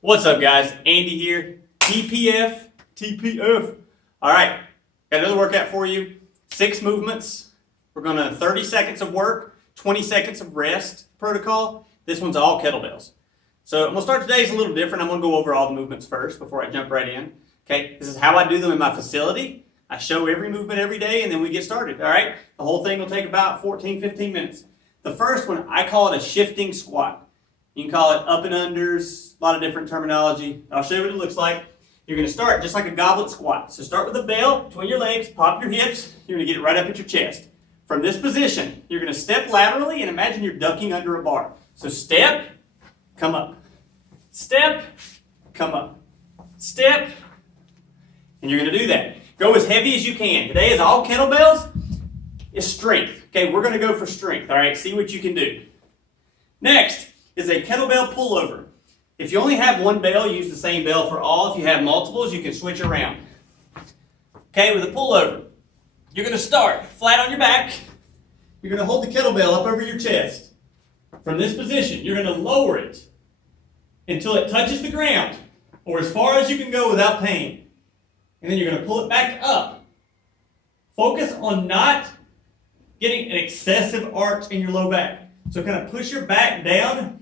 What's up, guys? Andy here. TPF. All right, got another workout for you. 6 movements. We're gonna 30 seconds of work, 20 seconds of rest protocol. This one's all kettlebells. So I'm gonna start today's a little different. I'm gonna go over all the movements first before I jump right in. Okay, this is how I do them in my facility. I show every movement every day and then we get started, all right? The whole thing will take about 14, 15 minutes. The first one, I call it a shifting squat. You can call it up and unders, a lot of different terminology. I'll show you what it looks like. You're gonna start just like a goblet squat. So start with a bell between your legs, pop your hips. You're gonna get it right up at your chest. From this position, you're gonna step laterally and imagine you're ducking under a bar. So step, come up. Step, come up. Step, and you're gonna do that. Go as heavy as you can. Today is all kettlebells. It's strength. Okay, we're gonna go for strength, all right? See what you can do. Next is a kettlebell pullover. If you only have one bell, use the same bell for all. If you have multiples, you can switch around. Okay, with a pullover, you're gonna start flat on your back. You're gonna hold the kettlebell up over your chest. From this position, you're gonna lower it until it touches the ground, or as far as you can go without pain. And then you're gonna pull it back up. Focus on not getting an excessive arch in your low back. So kind of push your back down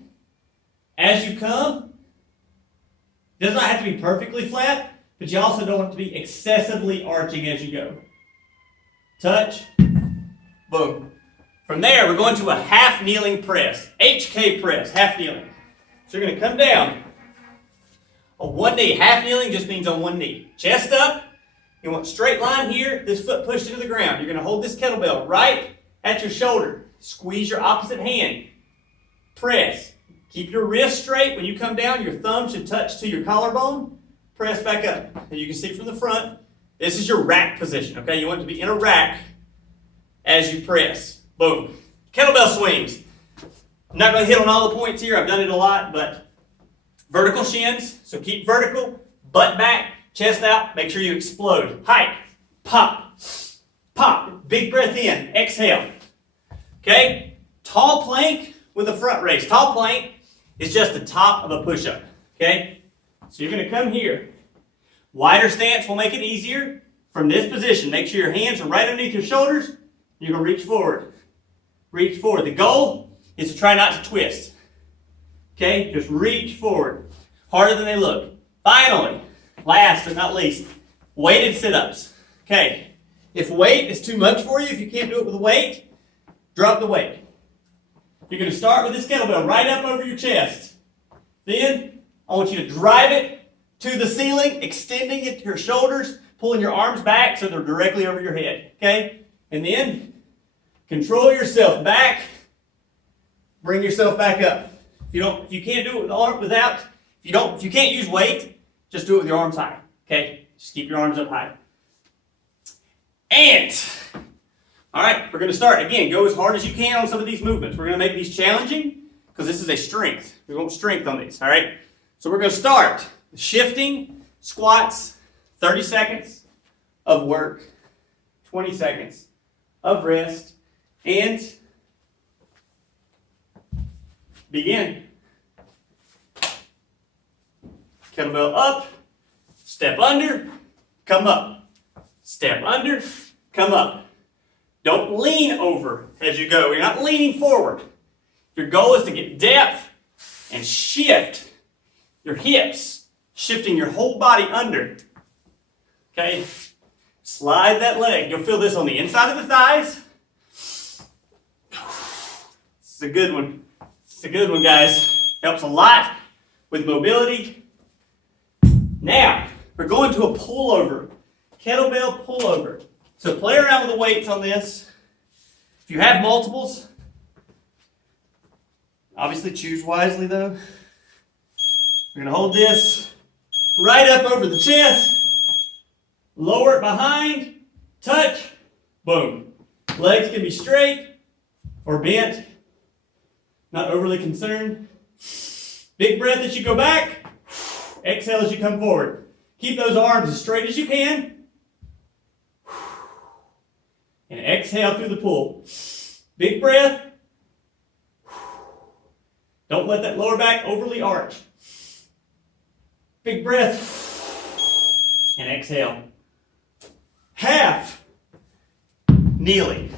as you come. It does not have to be perfectly flat, but you also don't want it to be excessively arching as you go. Touch, boom. From there, we're going to a half kneeling press. HK press, half kneeling. So you're gonna come down on one knee. Half kneeling just means on one knee. Chest up, you want straight line here, this foot pushed into the ground. You're gonna hold this kettlebell right at your shoulder. Squeeze your opposite hand. Press. Keep your wrist straight. When you come down, your thumb should touch to your collarbone. Press back up. And you can see from the front, this is your rack position, okay? You want it to be in a rack as you press. Boom. Kettlebell swings. I'm not going to hit on all the points here. I've done it a lot, but vertical shins. So keep vertical, butt back, chest out. Make sure you explode. Height. Pop. Pop. Big breath in. Exhale. Okay? Tall plank with a front raise. Tall plank is just the top of a push-up. Okay? So you're going to come here. Wider stance will make it easier. From this position, make sure your hands are right underneath your shoulders. You're going to reach forward. Reach forward. The goal is to try not to twist. Okay? Just reach forward. Harder than they look. Finally, last but not least, weighted sit-ups. Okay? If weight is too much for you, if you can't do it with a weight, drop the weight. You're going to start with this kettlebell right up over your chest. Then, I want you to drive it to the ceiling, extending it to your shoulders, pulling your arms back so they're directly over your head. Okay? And then, control yourself back. Bring yourself back up. If you can't do it if you can't use weight, just do it with your arms high. Okay? Just keep your arms up high. And all right, we're going to start. Again, go as hard as you can on some of these movements. We're going to make these challenging because this is a strength. We want strength on these, all right? So we're going to start shifting squats, 30 seconds of work, 20 seconds of rest, and begin. Kettlebell up, step under, come up. Step under, come up. Don't lean over as you go. You're not leaning forward. Your goal is to get depth and shift your hips, shifting your whole body under. Okay? Slide that leg. You'll feel this on the inside of the thighs. This is a good one. This is a good one, guys. Helps a lot with mobility. Now, we're going to a pullover. Kettlebell pullover. So play around with the weights on this. If you have multiples, obviously choose wisely though. We're going to hold this right up over the chest, lower it behind, touch, boom. Legs can be straight or bent, not overly concerned. Big breath as you go back, exhale as you come forward. Keep those arms as straight as you can. And exhale through the pull. Big breath. Don't let that lower back overly arch. Big breath. And exhale. Half. Kneeling.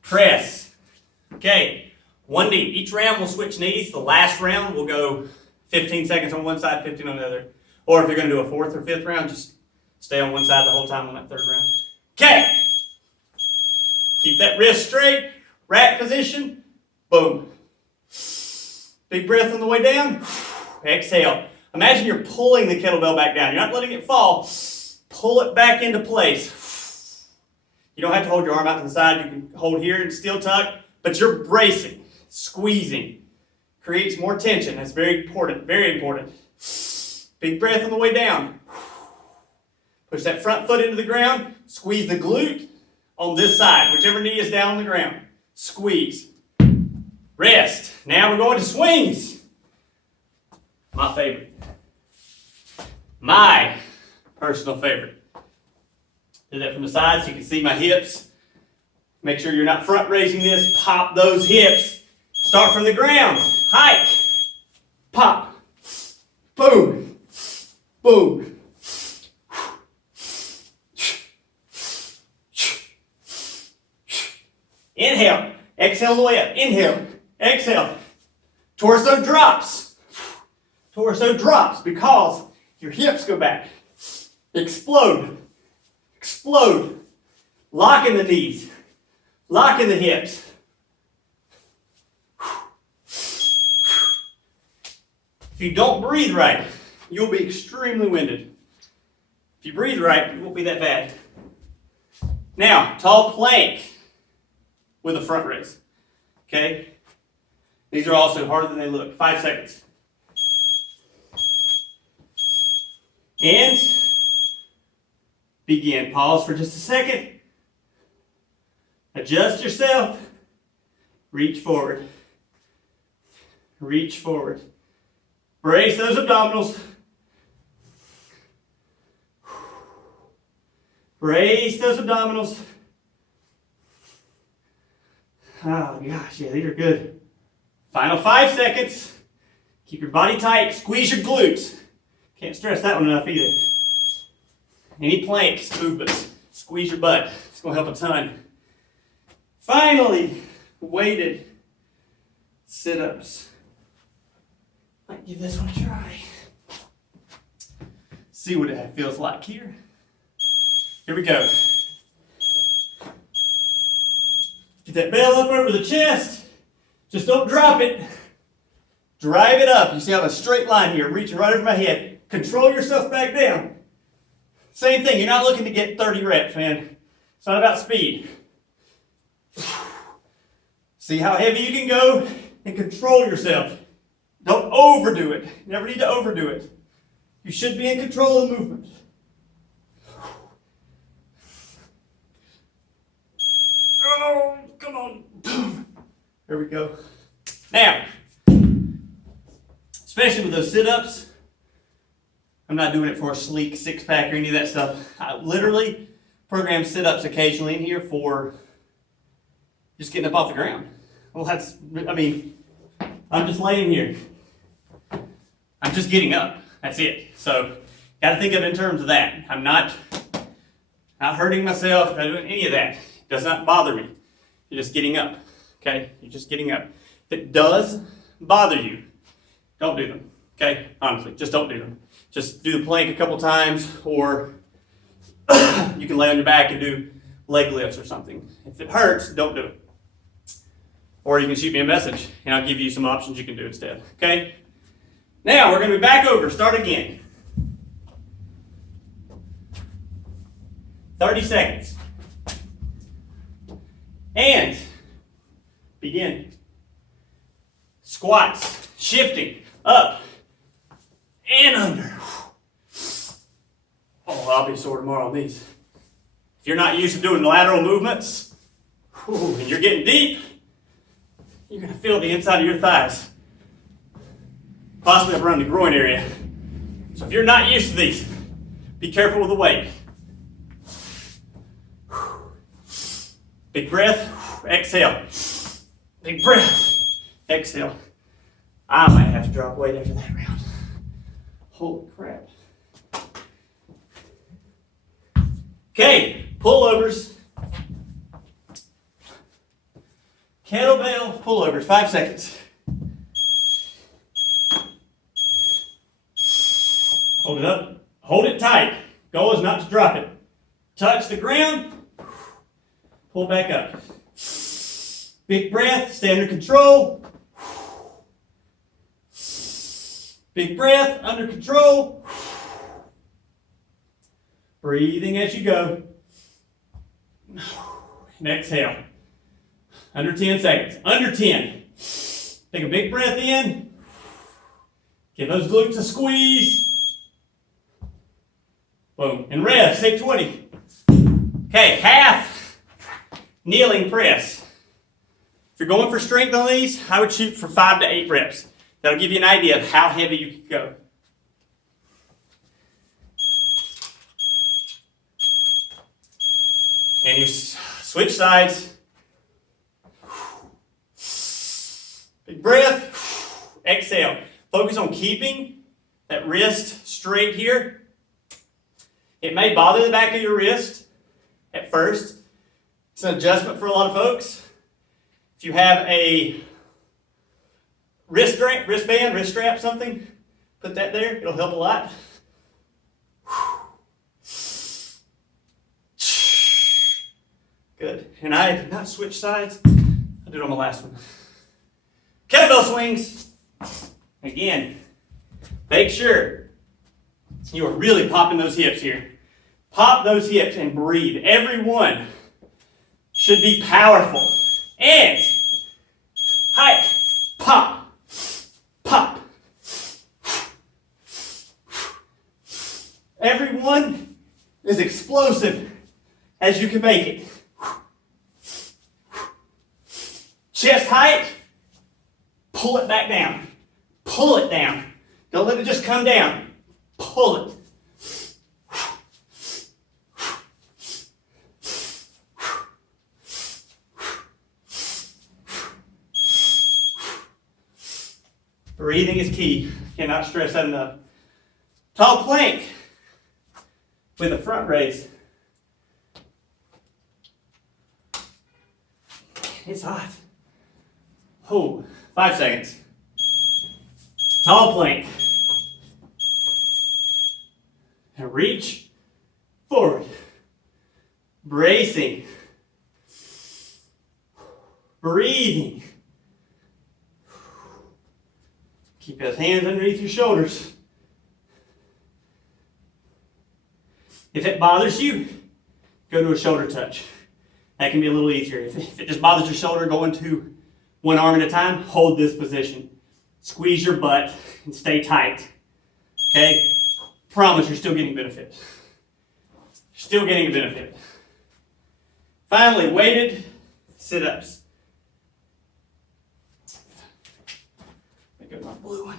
Press. Okay, one knee. Each round we'll switch knees. The last round we'll go 15 seconds on one side, 15 on the other. Or if you're going to do a fourth or fifth round, just stay on one side the whole time on that third round. Okay. Keep that wrist straight. Rack position. Boom. Big breath on the way down. Exhale. Imagine you're pulling the kettlebell back down. You're not letting it fall. Pull it back into place. You don't have to hold your arm out to the side. You can hold here and still tuck, but you're bracing, squeezing. Creates more tension. That's very important, very important. Big breath on the way down. Push that front foot into the ground. Squeeze the glute on this side, whichever knee is down on the ground. Squeeze. Rest. Now we're going to swings. My favorite. My personal favorite. Do that from the side so you can see my hips. Make sure you're not front raising this. Pop those hips. Start from the ground. Hike. Pop. Boom. Boom. Inhale. Exhale the way up. Inhale. Exhale. Torso drops. Torso drops because your hips go back. Explode. Explode. Lock in the knees. Lock in the hips. If you don't breathe right, you'll be extremely winded. If you breathe right, it won't be that bad. Now, tall plank with a front raise. Okay? These are also harder than they look. 5 seconds. And begin. Pause for just a second. Adjust yourself. Reach forward. Reach forward. Brace those abdominals. Brace those abdominals. Oh gosh, yeah, these are good. Final 5 seconds. Keep your body tight. Squeeze your glutes. Can't stress that one enough either. Any planks, movements, squeeze your butt. It's going to help a ton. Finally, weighted sit-ups. Might give this one a try. See what it feels like here. Here we go. Get that bell up over the chest. Just don't drop it. Drive it up. You see I have a straight line here, reaching right over my head. Control yourself back down. Same thing. You're not looking to get 30 reps, man. It's not about speed. See how heavy you can go and control yourself. Don't overdo it. You never need to overdo it. You should be in control of the movement. Oh, come on. There we go. Now, especially with those sit-ups, I'm not doing it for a sleek six-pack or any of that stuff. I literally program sit-ups occasionally in here for just getting up off the ground. Well, I'm just laying here. I'm just getting up. That's it. So, got to think of it in terms of that. I'm not hurting myself, not doing any of that. It does not bother me. You're just getting up. Okay? You're just getting up. If it does bother you, don't do them. Okay? Honestly, just don't do them. Just do the plank a couple times, or you can lay on your back and do leg lifts or something. If it hurts, don't do it. Or you can shoot me a message, and I'll give you some options you can do instead. Okay? Now, we're going to be back over. Start again. 30 seconds. And begin. Squats. Shifting. Up. And under. Oh, I'll be sore tomorrow on these. If you're not used to doing lateral movements, and you're getting deep, you're going to feel the inside of your thighs. Possibly up around the groin area. So if you're not used to these, be careful with the weight. Big breath, exhale. Big breath, exhale. I might have to drop weight after that round. Holy crap. Okay, pullovers. Kettlebell pullovers, 5 seconds. Hold it up, hold it tight. Goal is not to drop it. Touch the ground, pull back up. Big breath, stay under control. Big breath, under control. Breathing as you go. And exhale. Under 10 seconds. Under 10. Take a big breath in. Give those glutes a squeeze. Boom. And rest. Take 20. Okay, half kneeling press. If you're going for strength on these, I would shoot for 5 to 8 reps. That'll give you an idea of how heavy you can go. And you switch sides. Big breath. Exhale. Focus on keeping that wrist straight here. It may bother the back of your wrist at first. It's an adjustment for a lot of folks. If you have a wristband, wrist strap, something, put that there. It'll help a lot. Good. And I did not switch sides. I did on the last one. Kettlebell swings. Again, make sure you are really popping those hips here. Pop those hips and breathe. Every one should be powerful. And hike, pop, pop. Every one is explosive as you can make it. Chest height, pull it back down. Pull it down. Don't let it just come down. Pull it. Breathing is key. Cannot stress that enough. Tall plank with a front raise. It's hot. Oh, 5 seconds. Tall plank. And reach forward. Bracing. Breathing. Keep those hands underneath your shoulders. If it bothers you, go to a shoulder touch. That can be a little easier. If it just bothers your shoulder, go into one arm at a time, hold this position. Squeeze your butt and stay tight. Okay? Promise you're still getting benefit. Still getting a benefit. Finally, weighted sit-ups. Let me go to my blue one.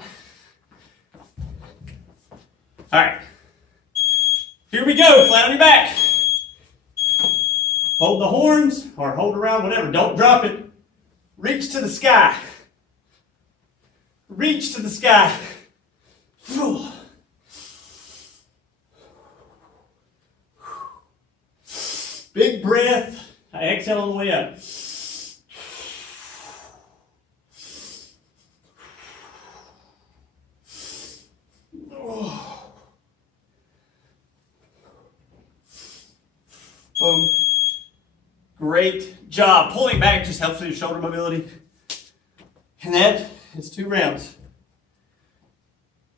All right. Here we go, flat on your back. Hold the horns or hold around, whatever. Don't drop it. Reach to the sky. Reach to the sky. Big breath. I exhale on the way up. Boom. Great job. Pulling back just helps with your shoulder mobility. And that is 2 rounds.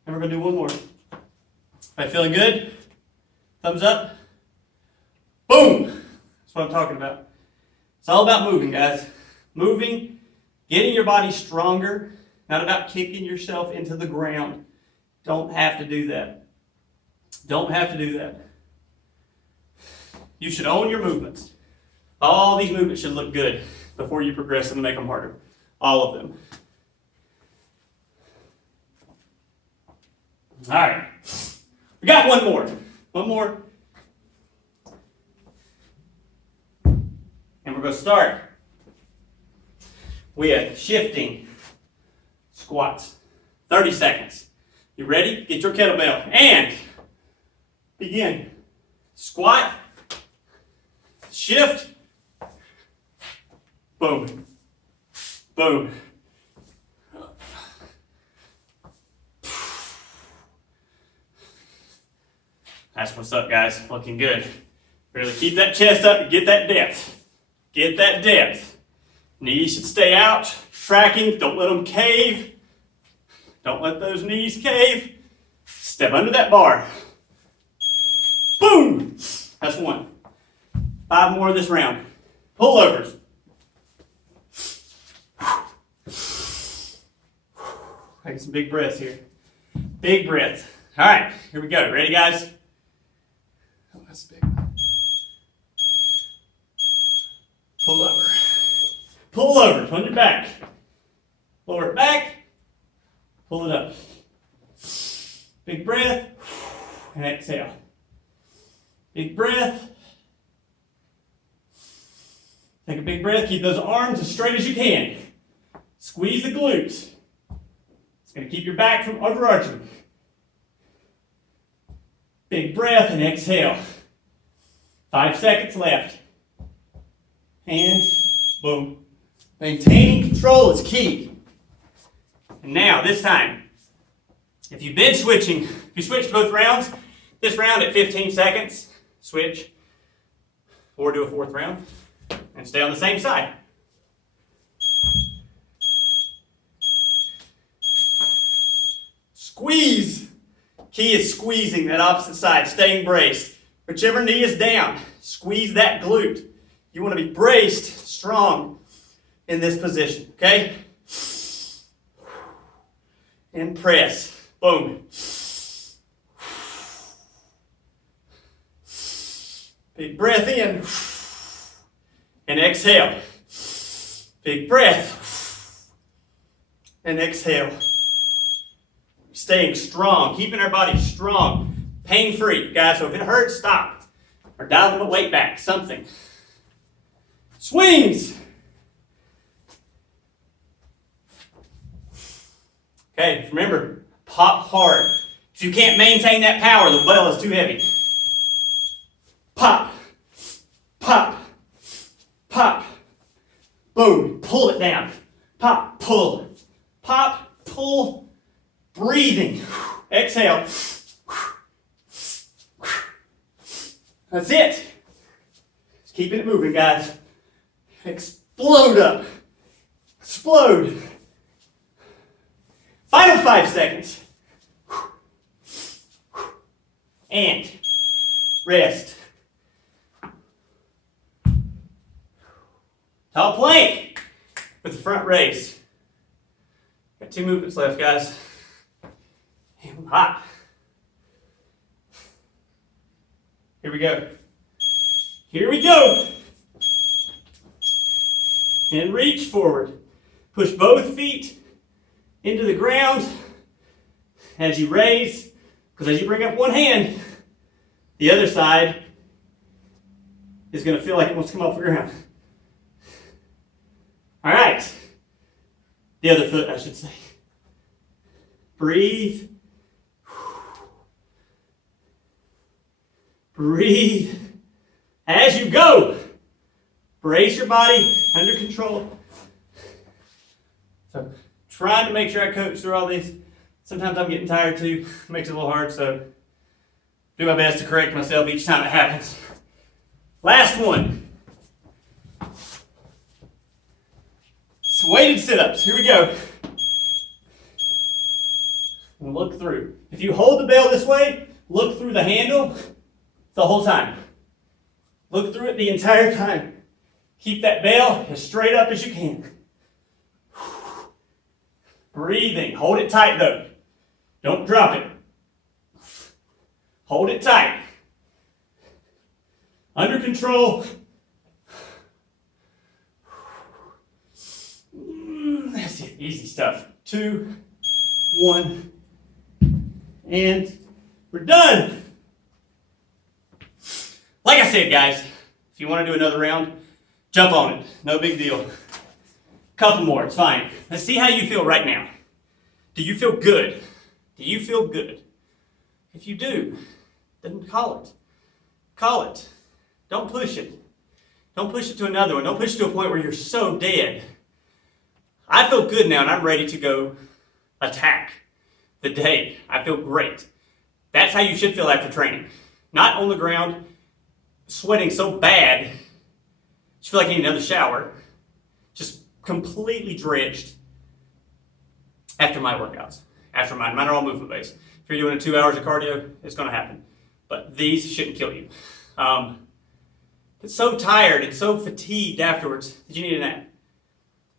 And we're going to do one more. Am I feeling good? Thumbs up. Boom. That's what I'm talking about. It's all about moving, guys. Moving, getting your body stronger, not about kicking yourself into the ground. Don't have to do that. Don't have to do that. You should own your movements. All these movements should look good before you progress them and make them harder. All of them. All right. We got one more. One more. And we're going to start with shifting squats. 30 seconds. You ready? Get your kettlebell and begin. Squat, shift, boom, boom. That's what's up, guys. Looking good. Really keep that chest up and get that depth. Get that depth. Knees should stay out, tracking. Don't let them cave. Don't let those knees cave. Step under that bar. Boom! That's one. 5 more this round. Pullovers. Take some big breaths here. Big breath. All right, here we go. Ready, guys? Oh, that's big. Pull over. Pull over on your back. Lower it back. Pull it up. Big breath. And exhale. Big breath. Take a big breath. Keep those arms as straight as you can. Squeeze the glutes. It's going to keep your back from overarching. Big breath and exhale. 5 seconds left. And boom. Maintaining control is key. And now, this time, if you've been switching, if you switched both rounds, this round at 15 seconds, switch, or do a 4th round, and stay on the same side. Squeeze. Key is squeezing that opposite side, staying braced. Whichever knee is down, squeeze that glute. You want to be braced, strong in this position, okay? And press. Boom. Big breath in. And exhale. Big breath. And exhale. Staying strong, keeping our body strong, pain-free. Guys, so if it hurts, stop. Or dial the weight back, something. Swings. Okay, remember, pop hard. If you can't maintain that power, the bell is too heavy. Pop, pop, pop. Boom, pull it down. Pop, pull. Pop, pull. Breathing. Exhale. That's it. Just keeping it moving, guys. Explode up. Explode. Final 5 seconds. And rest. Tall plank with the front raise. Got 2 movements left, guys. And hot. Here we go. Here we go. And reach forward. Push both feet into the ground as you raise, because as you bring up one hand, the other side is going to feel like it wants to come off the ground. All right. The other foot, I should say. Breathe. Breathe. As you go, brace your body, under control. So, trying to make sure I coach through all these. Sometimes I'm getting tired too. It makes it a little hard, so do my best to correct myself each time it happens. Last one. It's weighted sit-ups. Here we go. And look through. If you hold the bell this way, look through the handle the whole time. Look through it the entire time. Keep that bell as straight up as you can. Breathing. Hold it tight though. Don't drop it. Hold it tight. Under control. That's it. Easy stuff. 2, 1, and we're done. Like I said, guys, if you want to do another round, jump on it. No big deal. Couple more, it's fine. Let's see how you feel right now. Do you feel good? Do you feel good? If you do, then call it. Call it. Don't push it. Don't push it to another one. Don't push it to a point where you're so dead. I feel good now and I'm ready to go attack the day. I feel great. That's how you should feel after training. Not on the ground, sweating so bad, you feel like you need another shower. Just completely drenched after my workouts. After mine. Mine are all movement based. If you're doing 2 hours of cardio, it's going to happen. But these shouldn't kill you. It's so tired and so fatigued afterwards that you need a nap.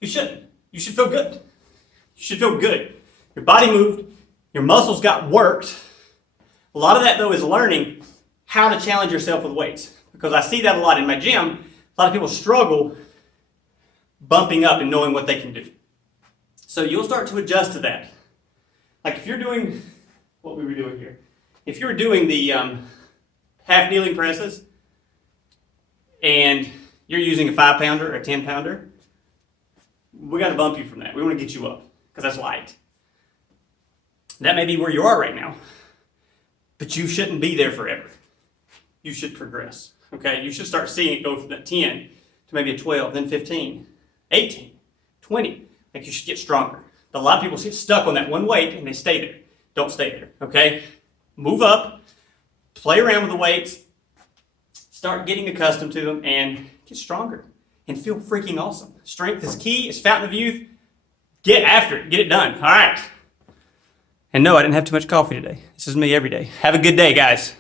You shouldn't. You should feel good. You should feel good. Your body moved. Your muscles got worked. A lot of that, though, is learning how to challenge yourself with weights. Because I see that a lot in my gym. A lot of people struggle bumping up and knowing what they can do. So you'll start to adjust to that. Like if you're doing what we were doing here. If you're doing the half kneeling presses and you're using a 5-pounder or a 10-pounder, we got to bump you from that. We want to get you up because that's light. That may be where you are right now, but you shouldn't be there forever. You should progress, okay? You should start seeing it go from that 10 to maybe a 12, then 15, 18, 20. Like you should get stronger. But a lot of people get stuck on that one weight and they stay there. Don't stay there, okay? Move up, play around with the weights, start getting accustomed to them, and get stronger and feel freaking awesome. Strength is key. It's fountain of youth. Get after it. Get it done. All right. And no, I didn't have too much coffee today. This is me every day. Have a good day, guys.